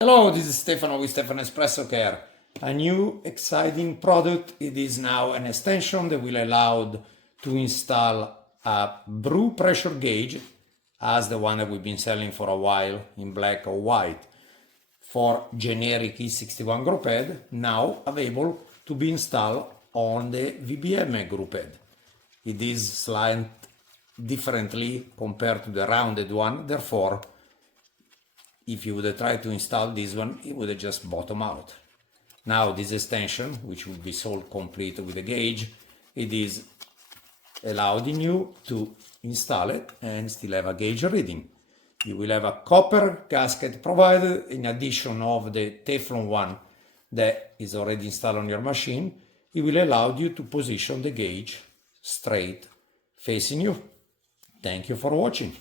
Hello, this is Stefano with Vibiemme Espresso Care. A new exciting product. It is now an extension that will allow to install a brew pressure gauge as the one that we've been selling for a while in black or white for generic E-61 Grouphead, now available to be installed on the Vibiemme Grouphead. It is slanted differently compared to the rounded one, therefore if you would try to install this one, it would just bottom out. Now this extension, which will be sold complete with a gauge, it is allowed in you to install it and still have a gauge reading. You will have a copper gasket provided in addition of the Teflon one that is already installed on your machine. It will allow you to position the gauge straight facing you. Thank you for watching.